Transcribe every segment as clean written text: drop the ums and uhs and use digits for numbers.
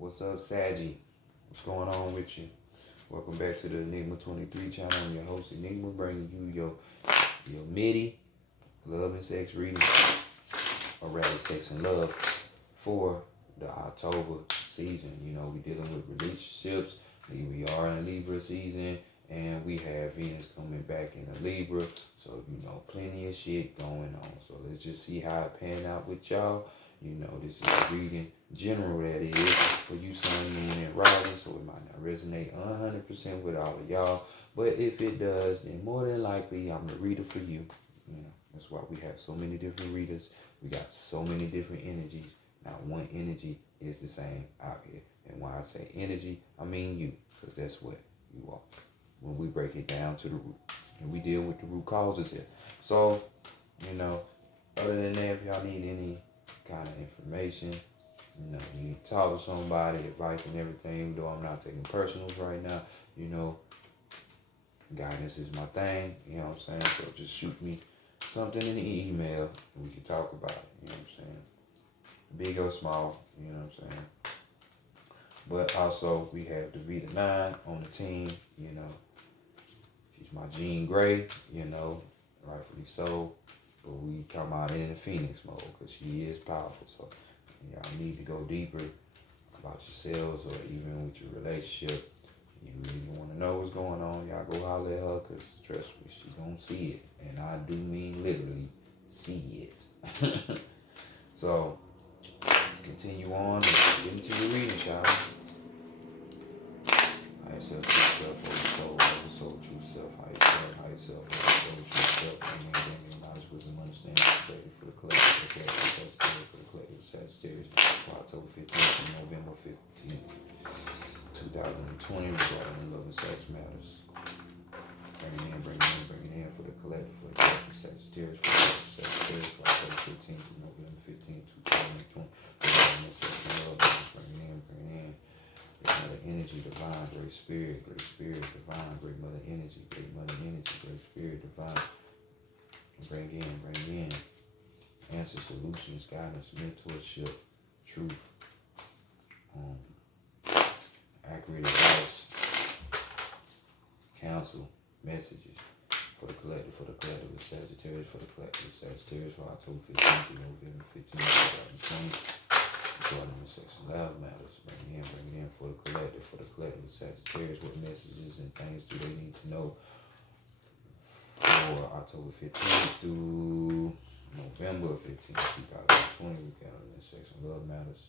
What's up, Saggy? What's going on with you? Welcome back to the Enigma 23 channel. I'm your host, Enigma, bringing you your MIDI, love and sex reading, or rather sex and love, for the October season. You know, we're dealing with relationships. We are in a Libra season, and we have Venus coming back in a Libra. So, you know, plenty of shit going on. So let's just see how it pan out with y'all. You know, this is a reading, general that is, for you sun, moon, and rising, so it might not resonate 100% with all of y'all. But if it does, then more than likely, I'm the reader for you. You know, that's why we have so many different readers. We got so many different energies. Not one energy is the same out here. And when I say energy, I mean you, because that's what you are. When we break it down to the root, and we deal with the root causes here. So, you know, other than that, if y'all need any kind of information, you know, you need to talk to somebody, advice and everything, even though I'm not taking personals right now, you know, guidance is my thing, you know what I'm saying? So just shoot me something in the email and we can talk about it, you know what I'm saying? Big or small, you know what I'm saying? But also we have the Vita 9 on the team, you know. She's my Jean Grey, you know, rightfully so. But we come out in the Phoenix mode because she is powerful. So y'all need to go deeper about yourselves or even with your relationship. You really want to know what's going on, y'all go holler at her because trust me, she gonna see it. And I do mean literally see it. So let's continue on and get into the reading, shall we? Higher self, true self, over soul, true self, higher self, over soul, true self, amen, knowledge, wisdom, understanding, perspective for the collective, for the collective, Sagittarius, for October 15th to November 15th, 2020, regarding the love and sex matters. Bring it in for the collective, Sagittarius, for October 15th to November 15th, 2020, regarding the sex and love matters. Bring it in. Great mother energy, divine, great spirit, divine, great mother energy, great spirit, divine. Bring in. Answer, solutions, guidance, mentorship, truth, accurate advice, counsel, messages for the collective, with Sagittarius, for October 15th to November 15th, 2020. Regarding the sex and love matters. Bring it in for the collective, with Sagittarius. What messages and things do they need to know for October 15th through November 15th, 2020? Regarding the sex and love matters.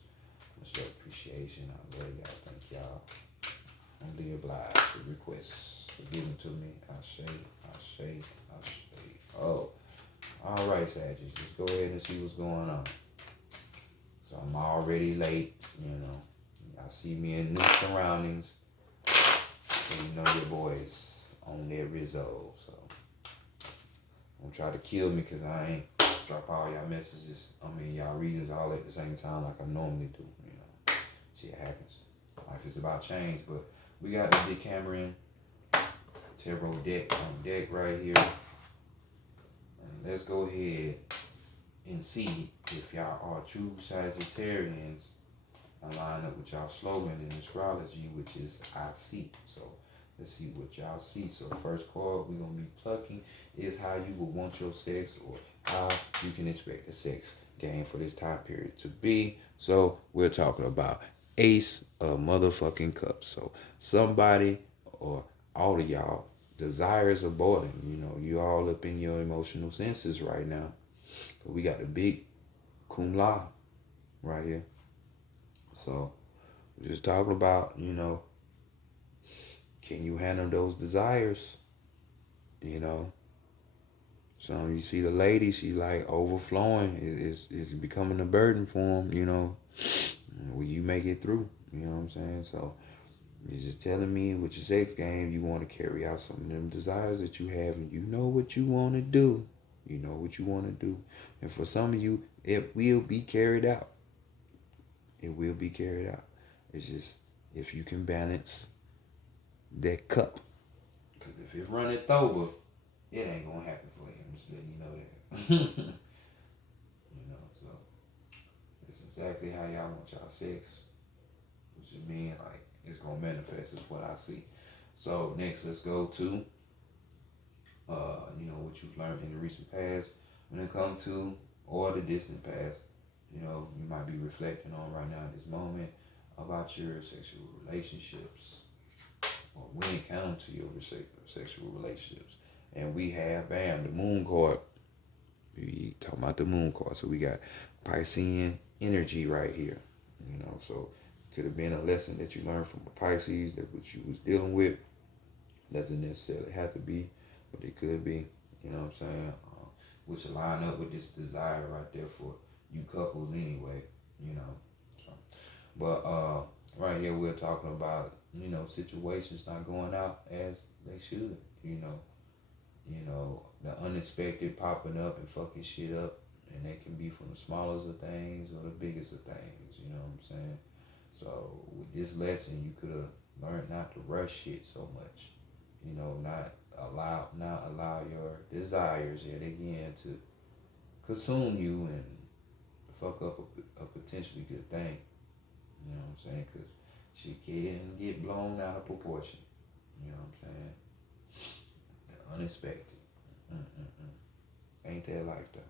I show appreciation. I love y'all. Thank y'all. Only obliged with requests for giving to me. I say. Oh, all right, Sagittarius. Just go ahead and see what's going on. So I'm already late, you know. I see me in new surroundings. So you know your boy's on their resolve. So don't try to kill me because I ain't drop all y'all messages. Y'all readings all at the same time like I normally do, you know. Shit happens. Life is about change, but we got the Decameron Tarot deck on deck right here. And let's go ahead and see if y'all are true Sagittarians and line up with y'all slogan in astrology, which is I see. So let's see what y'all see. So first card we're going to be plucking is how you would want your sex, or how you can expect the sex game for this time period to be. So we're talking about Ace of motherfucking Cups. So somebody or all of y'all desires are boiling. You know, you all up in your emotional senses right now. We got the big cum laude right here. So we're just talking about, you know, can you handle those desires? You know, so you see the lady, she's like overflowing. It's becoming a burden for them, you know. Will you make it through? You know what I'm saying? So you're just telling me with your sex game, you want to carry out some of them desires that you have, and you know what you want to do. You know what you want to do. And for some of you, it will be carried out. It will be carried out. It's just if you can balance that cup. Because if it runneth over, it ain't going to happen for you. I'm just letting you know that. You know, so it's exactly how y'all want y'all sex. What it's gonna manifest. Is what I see. So next, let's go to what you've learned in the recent past when it comes to or the distant past. You might be reflecting on right now at this moment about your sexual relationships or when it comes to your sexual relationships. And we have, bam, the moon card. We talking about the moon card. So we got Piscean energy right here. So could have been a lesson that you learned from a Pisces that which you was dealing with. Doesn't necessarily have to be, but it could be. You know what I'm saying? Which line up with this desire right there for you couples anyway. So, but right here we're talking about situations not going out as they should. The unexpected popping up and fucking shit up, and they can be from the smallest of things or the biggest of things. You know what I'm saying? So with this lesson, you could have learned not to rush shit so much. Not allow your desires yet again to consume you and fuck up a potentially good thing. You know what I'm saying? Because shit can get blown out of proportion. You know what I'm saying? Unexpected. Ain't that like that?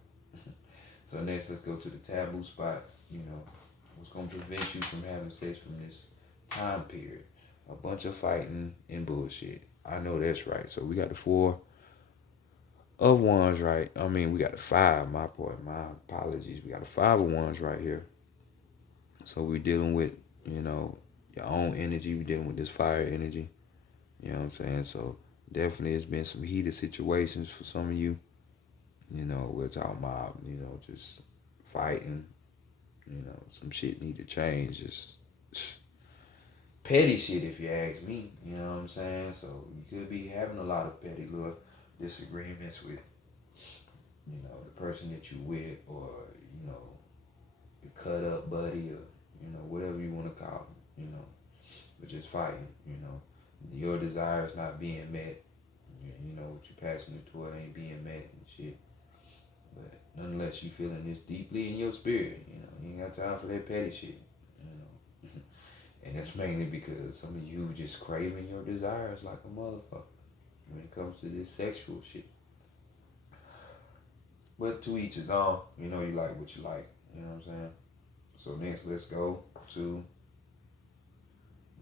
So next, let's go to the taboo spot. What's going to prevent you from having sex from this time period? A bunch of fighting and bullshit. I know that's right. So we got the 4 of Wands, right? I mean, we got the 5. My apologies. We got the 5 of Wands right here. So we're dealing with, your own energy. We're dealing with this fire energy. You know what I'm saying? So definitely it's been some heated situations for some of you. We're talking about, just fighting. Some shit need to change. Just petty shit if you ask me. You know what I'm saying? So you could be having a lot of petty little disagreements with, the person that you with, or, your cut up buddy, or, whatever you want to call them, but just fighting, your desires not being met, what you're passionate toward ain't being met and shit. But nonetheless, you feeling this deeply in your spirit, you ain't got time for that petty shit, And that's mainly because some of you just craving your desires like a motherfucker when it comes to this sexual shit. But to each his own, you like what you like, you know what I'm saying? So next, let's go to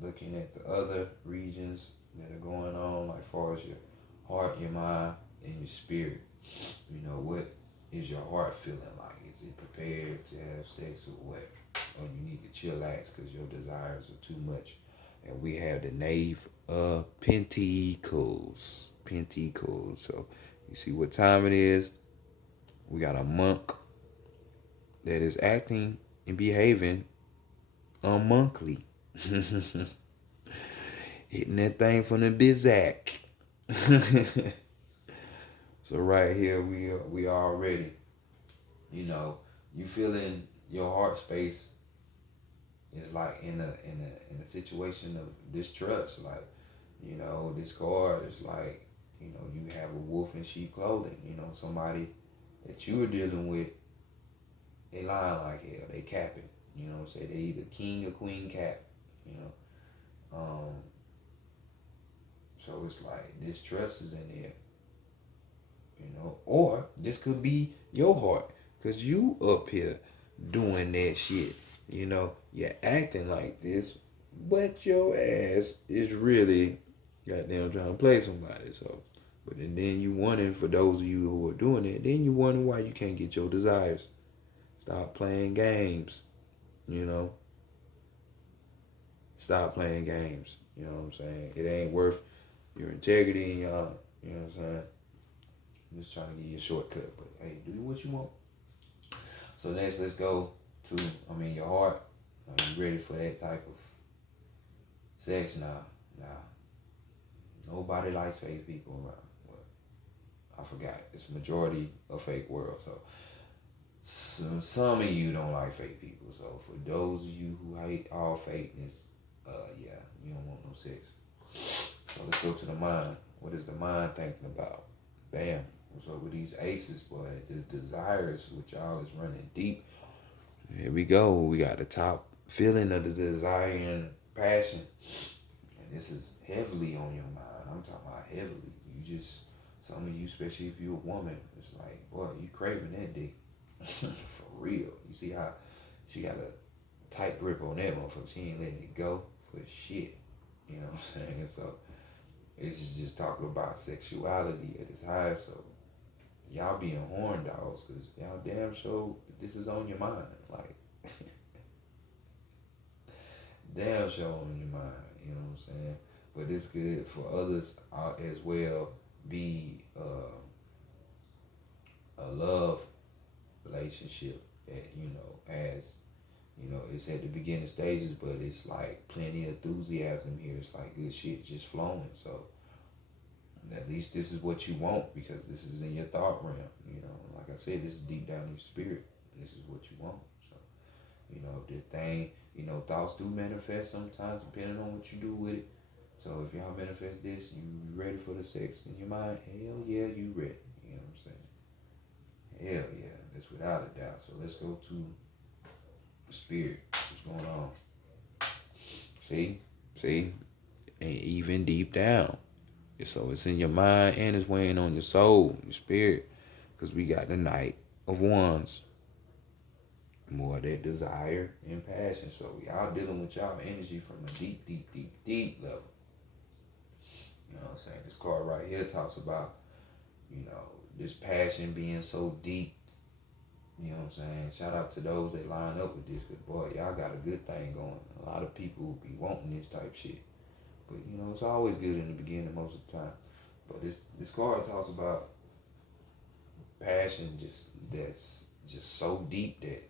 looking at the other regions that are going on, like far as your heart, your mind, and your spirit. What is your heart feeling like? Is it prepared to have sex or what? Or you need to chillax because your desires are too much. And we have the Knave of Pentacles. So you see what time it is. We got a monk that is acting and behaving unmonkly. Hitting that thing from the bizak. So right here we already, you feeling your heart space is like in a situation of distrust. Like, this card is like, you have a wolf in sheep clothing. Somebody that you are dealing with, they lying like hell. They capping. Say they either king or queen cap. So it's like distrust is in there. Or this could be your heart, cause you up here doing that shit. You're acting like this, but your ass is really goddamn trying to play somebody. So, but then you wondering, for those of you who are doing it, then you wondering why you can't get your desires. Stop playing games. Stop playing games. You know what I'm saying? It ain't worth your integrity and your, you know what I'm saying? I'm just trying to give you a shortcut, but hey, do what you want. So next, let's go to, your heart. Are you ready for that type of sex now? Nobody likes fake people around. Well, I forgot. It's a majority of fake world. So some of you don't like fake people. So for those of you who hate all fakeness, you don't want no sex. So let's go to the mind. What is the mind thinking about? Bam. What's up with these aces, boy? The desires with y'all is running deep. Here we go. We got the top feeling of the desire and passion, and this is heavily on your mind. I'm talking about heavily. You just, some of you, especially if you're a woman, it's like, boy, you craving that dick. For real. You see how she got a tight grip on that motherfucker. She ain't letting it go for shit. You know what I'm saying? So it's just talking about sexuality at its highest. So y'all being horn dogs, because y'all damn sure this is on your mind. Like, damn sure on your mind. You know what I'm saying? But it's good for others as well. Be a love relationship that, as it's at the beginning stages, but it's like plenty of enthusiasm here. It's like good shit just flowing. So at least this is what you want, because this is in your thought realm. Like I said, this is deep down in your spirit. This is what you want. So the thing, thoughts do manifest sometimes depending on what you do with it. So if y'all manifest this, you ready for the sex in your mind? Hell yeah, you ready. You know what I'm saying? Hell yeah, that's without a doubt. So let's go to the spirit. What's going on? See, and even deep down. So it's in your mind and it's weighing on your soul, your spirit, because we got the Knight of Wands. More of that desire and passion. So y'all dealing with y'all energy from a deep, deep, deep, deep level. You know what I'm saying? This card right here talks about, this passion being so deep. You know what I'm saying? Shout out to those that line up with this, because boy, y'all got a good thing going. A lot of people will be wanting this type shit. But it's always good in the beginning most of the time. But this card talks about passion that's just so deep that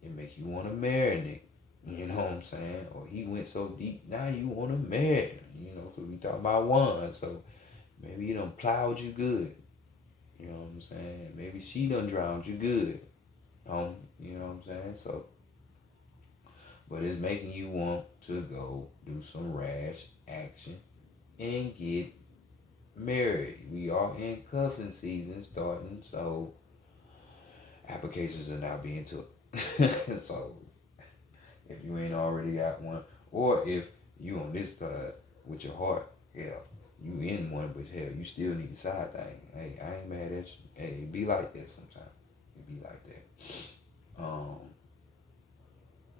it make you want to marry Nick. You know what I'm saying? Or he went so deep, now you want to marry him. Because we talk about one. So maybe he done plowed you good. You know what I'm saying? Maybe she done drowned you good. You know what I'm saying? So, but it's making you want to go do some rash action and get married. We are in cuffing season starting, so applications are now being took. So if you ain't already got one, or if you on this side with your heart, hell, you in one, but hell, you still need a side thing. Hey, I ain't mad at you. Hey, it be like that sometimes. It be like that.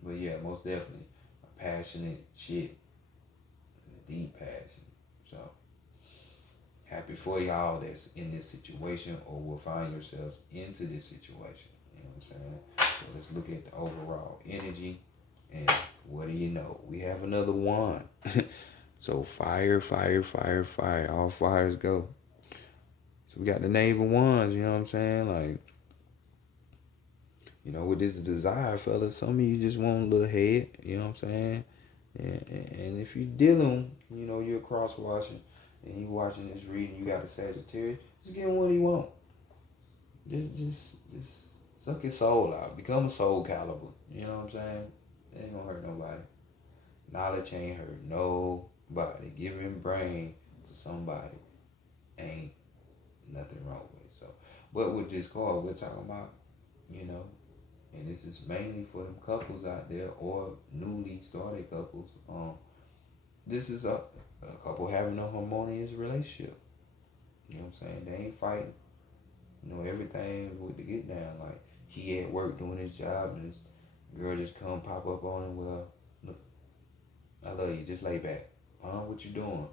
But yeah, most definitely a passionate shit, a deep passion. So happy for y'all that's in this situation or will find yourselves into this situation. You know what I'm saying? So let's look at the overall energy. And what do you know? We have another wand. So fire, fire, fire, fire. All fires go. So we got the Knave of Wands, you know what I'm saying? Like, with this desire, fellas, some of you just want a little head, you know what I'm saying? And if you're dealing, you're cross-watching, and you watching this reading, you got a Sagittarius, just give him what he want. Just suck his soul out. Become a soul caliber, you know what I'm saying? It ain't gonna hurt nobody. Knowledge ain't hurt nobody. Giving brain to somebody ain't nothing wrong with it. So, but with this card, we're talking about, and this is mainly for them couples out there or newly started couples. This is a couple having a harmonious relationship. You know what I'm saying? They ain't fighting. Everything with the get down. Like, he at work doing his job and this girl just come pop up on him. Well, look, I love you. Just lay back. What you doing?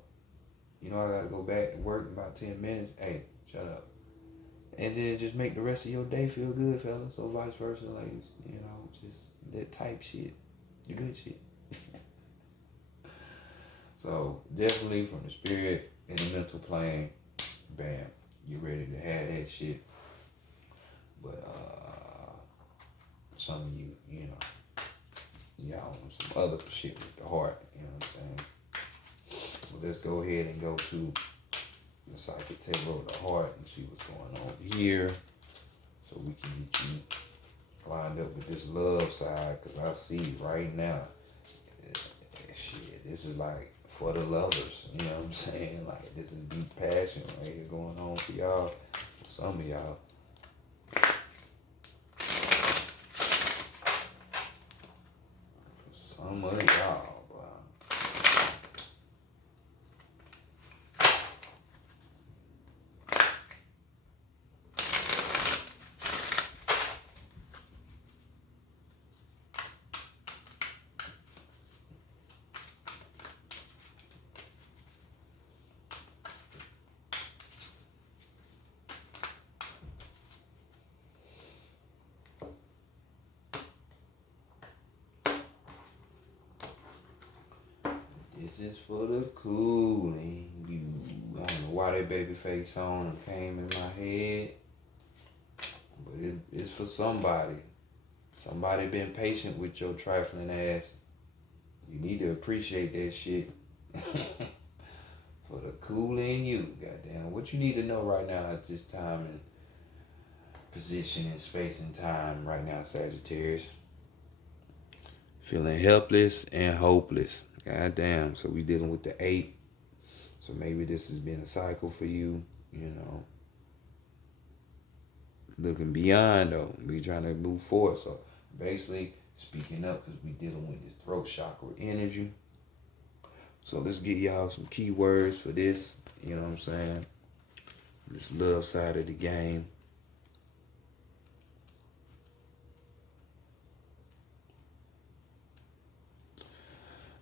I gotta go back to work in about 10 minutes. Hey, shut up. And then just make the rest of your day feel good, fellas. So vice versa, ladies. Just that type shit. The good shit. So definitely from the spirit and the mental plane, bam, you ready to have that shit. But some of you, y'all on some other shit with the heart, you know what I'm saying? Well, let's go ahead and go to the psychic table of the heart and see what's going on here, so we can get you lined up with this love side, because I see right now, shit, this is like for the lovers, you know what I'm saying? Like, this is deep passion right here going on for y'all, some of y'all. For some of y'all, bro. This is for the cooling you. I don't know why that Babyface song came in my head, but it's for somebody. Somebody been patient with your trifling ass. You need to appreciate that shit. For the cooling you. Goddamn. What you need to know right now at this time and position in space and time right now, Sagittarius. Feeling helpless and hopeless. Goddamn. So we dealing with the 8. So maybe this has been a cycle for you, you know. Looking beyond though. We trying to move forward. So basically speaking up because we dealing with this throat chakra energy. So let's get y'all some keywords for this. You know what I'm saying? This love side of the game.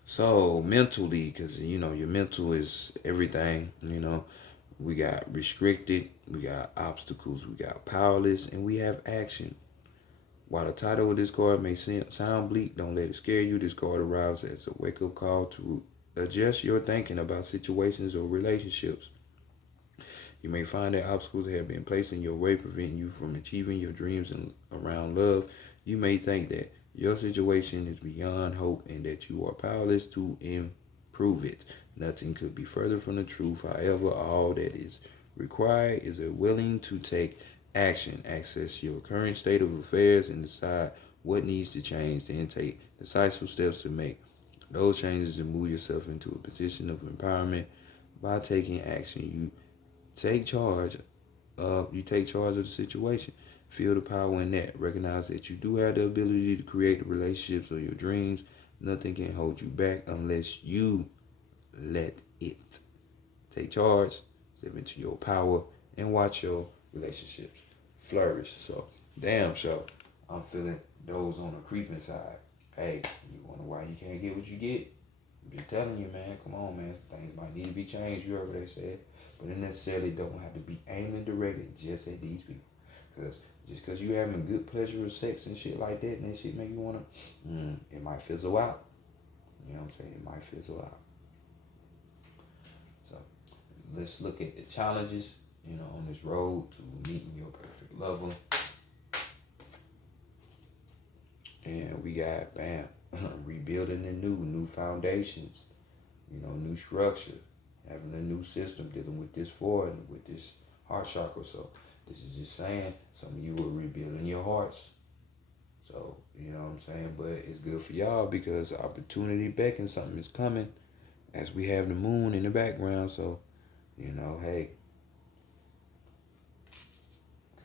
So mentally, because you know your mental is everything. You know, we got restricted, we got obstacles, we got powerless, and we have action. While the title of this card may sound bleak, don't let it scare you. This card arrives as a wake-up call to adjust your thinking about situations or relationships. You may find that obstacles have been placed in your way, preventing you from achieving your dreams and around love. You may think that your situation is beyond hope and that you are powerless to improve it. Nothing could be further from the truth. However, all that is required is a willing to take action. Assess your current state of affairs and decide what needs to change. Then take decisive steps to make those changes and move yourself into a position of empowerment. By taking action, you take charge of the situation. Feel the power in that. Recognize that you do have the ability to create the relationships or your dreams. Nothing can hold you back unless you let it. Take charge, step into your power, and watch your relationships flourish. So, damn sure, I'm feeling those on the creeping side. Hey, you wonder why you can't get what you get? I'm just telling you, man. Come on, man. Things might need to be changed. You heard what they said. But it necessarily don't have to be aimed and directed just at these people. Because just because you having good pleasurable sex and shit like that, and that shit make you want to, it might fizzle out. You know what I'm saying? It might fizzle out. So let's look at the challenges, you know, on this road to meeting your perfect lover. And we got, bam, rebuilding the new foundations, you know, new structure, having a new system, dealing with this forward and with this heart chakra. So this is just saying some of you are rebuilding your hearts. So, you know what I'm saying? But it's good for y'all because opportunity beckons, something is coming as we have the moon in the background. So, you know, hey,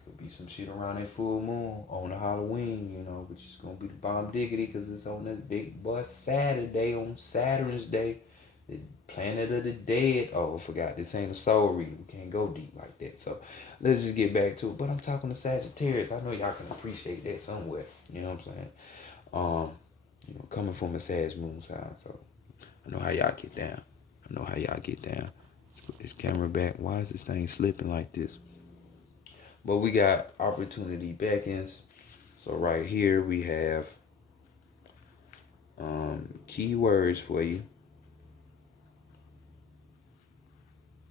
could be some shit around that full moon on the Halloween, you know, which is going to be the bomb diggity because it's on that big boy Saturday, on Saturn's Day. The planet of the dead. Oh, I forgot. This ain't a soul reading. We can't go deep like that. So let's just get back to it. But I'm talking to Sagittarius. I know y'all can appreciate that somewhere. You know what I'm saying? You know, coming from a Sag moon sign. So I know how y'all get down. Let's put this camera back. Why is this thing slipping like this? But we got opportunity beckons. So right here we have keywords for you.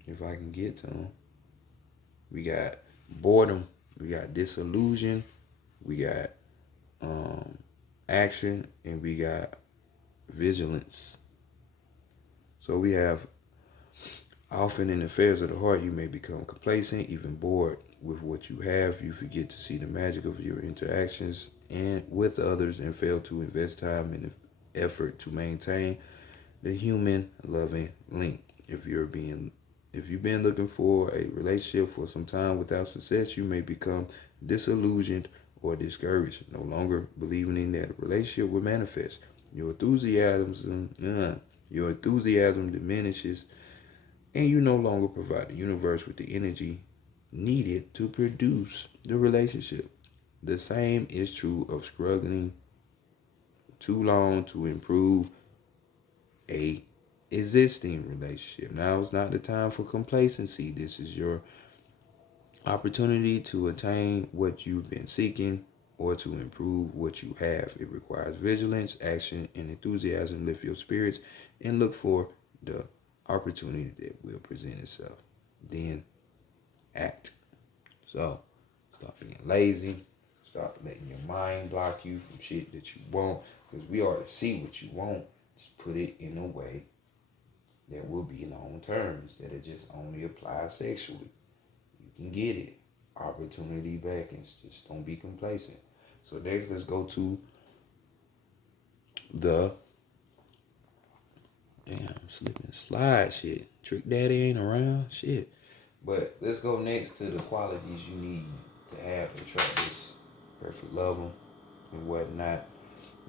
If I can get to them. We got boredom. We got disillusion. We got action. And we got vigilance. So we have often in affairs of the heart, you may become complacent, even bored with what you have. You forget to see the magic of your interactions and with others and fail to invest time and effort to maintain the human loving link. If you've been looking for a relationship for some time without success, you may become disillusioned or discouraged, no longer believing in that a relationship will manifest. Your enthusiasm diminishes, and you no longer provide the universe with the energy needed to produce the relationship. The same is true of struggling too long to improve a existing relationship. Now is not the time for complacency. This is your opportunity to attain what you've been seeking. or to improve what you have. It requires vigilance, action, and enthusiasm. Lift your spirits and look for the opportunity that will present itself. Then act. So stop being lazy. Stop letting your mind block you from shit that you want. Because we already see what you want. Just put it in a way that will be long term instead of just only apply sexually. You can get it. Opportunity beckons. Just don't be complacent. So next, let's go to the slip and slide shit. Trick Daddy ain't around. Shit. But let's go next to the qualities you need to have to attract this perfect lover and whatnot.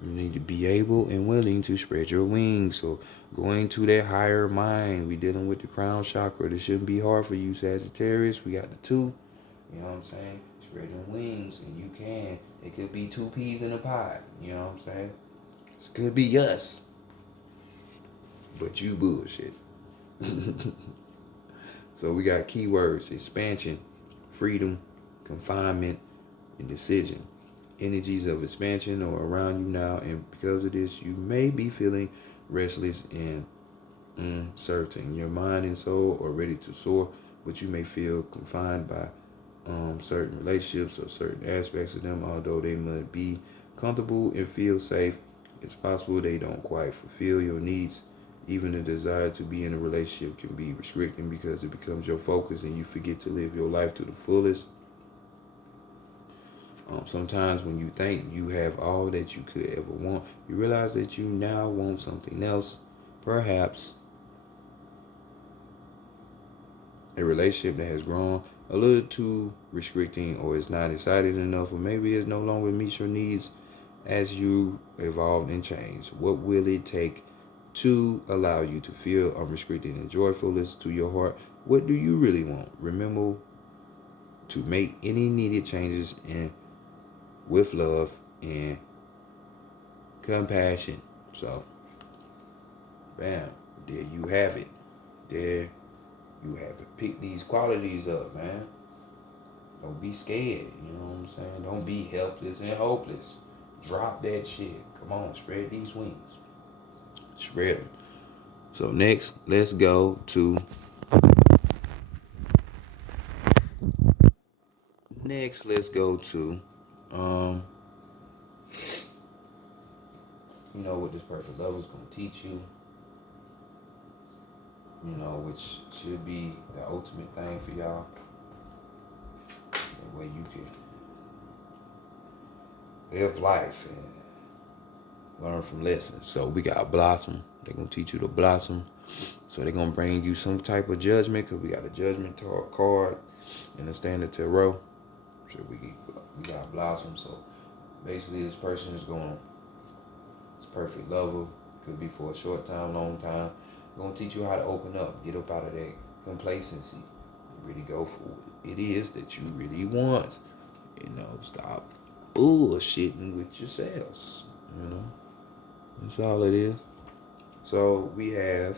You need to be able and willing to spread your wings. So going to that higher mind. We dealing with the crown chakra. This shouldn't be hard for you, Sagittarius. We got the 2. You know what I'm saying? Spreading wings, and you can. It could be 2 peas in a pod. You know what I'm saying? It could be us. But you bullshit. So we got keywords: expansion, freedom, confinement, and decision. Energies of expansion are around you now, and because of this, you may be feeling restless and uncertain. Your mind and soul are ready to soar, but you may feel confined by certain relationships or certain aspects of them. Although they might be comfortable and feel safe, it's possible they don't quite fulfill your needs. Even the desire to be in a relationship can be restricting because it becomes your focus and you forget to live your life to the fullest. Sometimes when you think you have all that you could ever want, you realize that you now want something else. Perhaps a relationship that has grown a little too restricting, or is not exciting enough, or maybe it no longer meets your needs as you evolve and change. What will it take to allow you to feel unrestricted and joyful? Listen to your heart. What do you really want? Remember to make any needed changes and with love and compassion. So, bam, there you have it. There you have to pick these qualities up, man. Don't be scared, you know what I'm saying? Don't be helpless and hopeless. Drop that shit. Come on, spread these wings. Spread them. So next, let's go to you know what this perfect love is gonna teach you. You know, which should be the ultimate thing for y'all. That way you can live life and learn from lessons. So we got blossom. They're going to teach you to blossom. So they're going to bring you some type of judgment, because we got a judgment card in the standard tarot. So we got blossom. So basically this person is going, this perfect lover, could be for a short time, long time, going to teach you how to open up, get up out of that complacency, really go for what it is that you really want. You know, stop bullshitting with yourselves. You know, that's all it is. So we have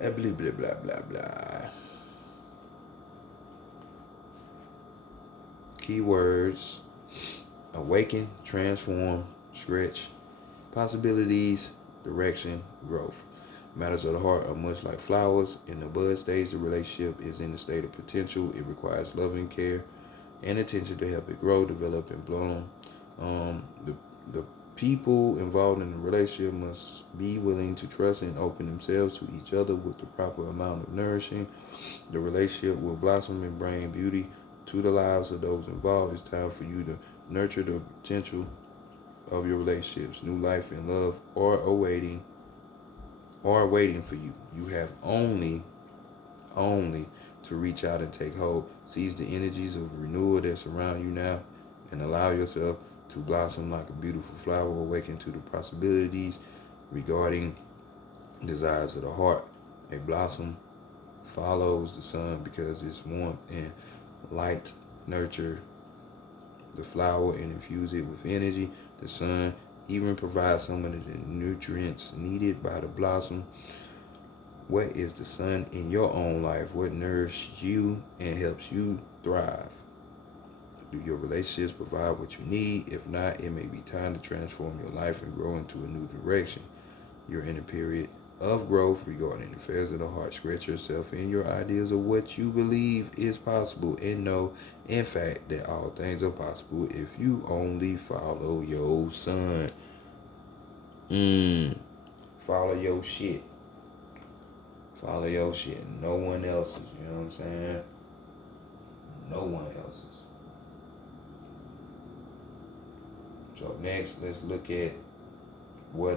blah blah blah blah blah. Keywords: awaken, transform, stretch, possibilities, direction, growth. Matters of the heart are much like flowers. In the bud stage, the relationship is in a state of potential. It requires loving care and attention to help it grow, develop, and bloom. The people involved in the relationship must be willing to trust and open themselves to each other with the proper amount of nourishing. The relationship will blossom and bring beauty to the lives of those involved. It's time for you to nurture the potential of your relationships. New life and love are waiting for you. You have only to reach out and take hold. Seize the energies of renewal that surround you now and allow yourself to blossom like a beautiful flower. Awaken to the possibilities regarding desires of the heart. A blossom follows the sun because its warmth and light nurture the flower and infuse it with energy. The sun even provides some of the nutrients needed by the blossom. What is the sun in your own life? What nourishes you and helps you thrive? Do your relationships provide what you need? If not, it may be time to transform your life and grow into a new direction. You're in a period of growth regarding the affairs of the heart. Scratch yourself in your ideas of what you believe is possible and know, in fact, that all things are possible if you only follow your sun. Follow your shit. Follow your shit. No one else's. You know what I'm saying? No one else's. So next, let's look at what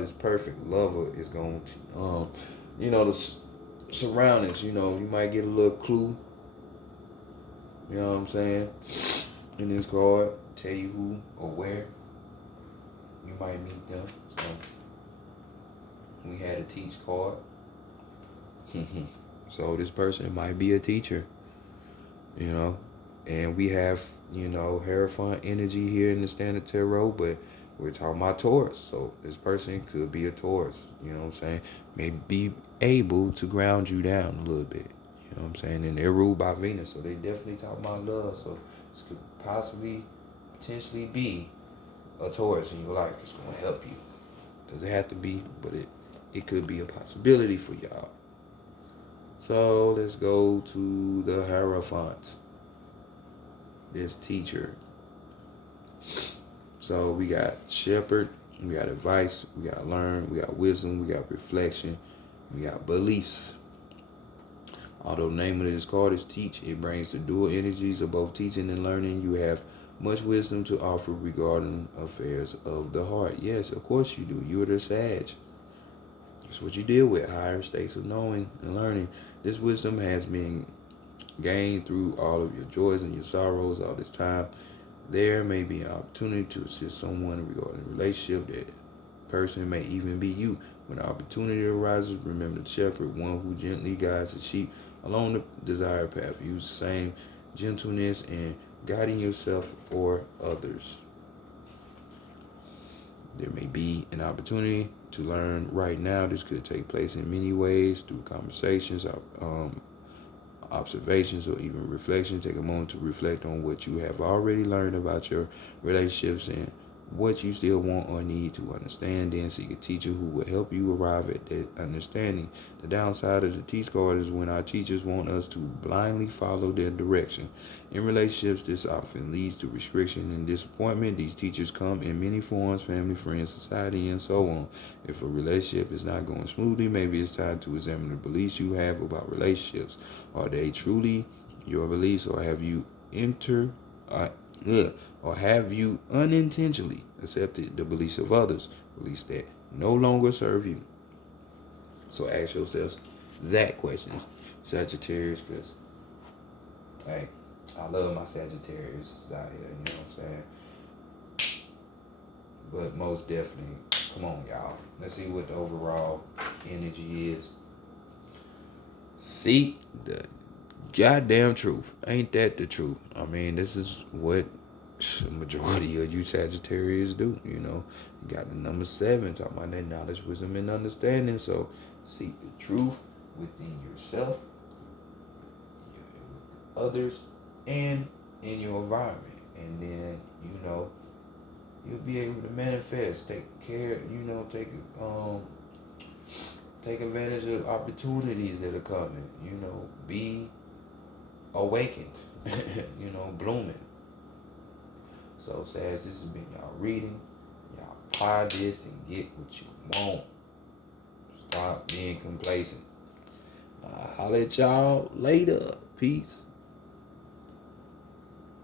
this perfect lover is going to the surroundings. You might get a little clue. You know what I'm saying? In this card, tell you who or where you might meet them. So we had a teach card. So this person might be a teacher. And we have, Hierophant energy here in the Standard Tarot, but we're talking about Taurus. So this person could be a Taurus, you know what I'm saying? May be able to ground you down a little bit, you know what I'm saying? And they're ruled by Venus, so they definitely talk about love. So this could potentially be a Taurus in your life that's going to help you. Doesn't have to be, but it could be a possibility for y'all. So let's go to the Hierophants. This teacher. So we got shepherd, we got advice, we got learn, we got wisdom, we got reflection, we got beliefs. Although the name of this card is teach, it brings the dual energies of both teaching and learning. You have much wisdom to offer regarding affairs of the heart. Yes, of course you do. You're the Sag. That's what you deal with, higher states of knowing and learning. This wisdom has been gained through all of your joys and your sorrows all this time. There may be an opportunity to assist someone regarding a relationship. That person may even be you. When the opportunity arises, remember the shepherd, one who gently guides the sheep along the desired path. Use the same gentleness in guiding yourself or others. There may be an opportunity to learn right now. This could take place in many ways, through conversations, observations, or even reflection. Take a moment to reflect on what you have already learned about your relationships and what you still want or need to understand. Then seek a teacher who will help you arrive at that understanding. The downside of the teach card is when our teachers want us to blindly follow their direction. In relationships, this often leads to restriction and disappointment. These teachers come in many forms: family, friends, society, and so on. If a relationship is not going smoothly, maybe it's time to examine the beliefs you have about relationships. Are they truly your beliefs, or have you unintentionally accepted the beliefs of others, beliefs that no longer serve you? So ask yourselves that question, Sagittarius, because, hey, I love my Sagittarius out here, you know what I'm saying? But most definitely, come on, y'all. Let's see what the overall energy is. Seek the goddamn truth. Ain't that the truth? I mean, this is what the majority of you Sagittarius do, You got the number 7, talking about that knowledge, wisdom, and understanding. So seek the truth within yourself, with others, and in your environment. And then, you'll be able to manifest, take care, take advantage of opportunities that are coming, be awakened, blooming. So, Sag, this has been y'all reading. Y'all apply this and get what you want. Stop being complacent. I'll holler at y'all later. Peace.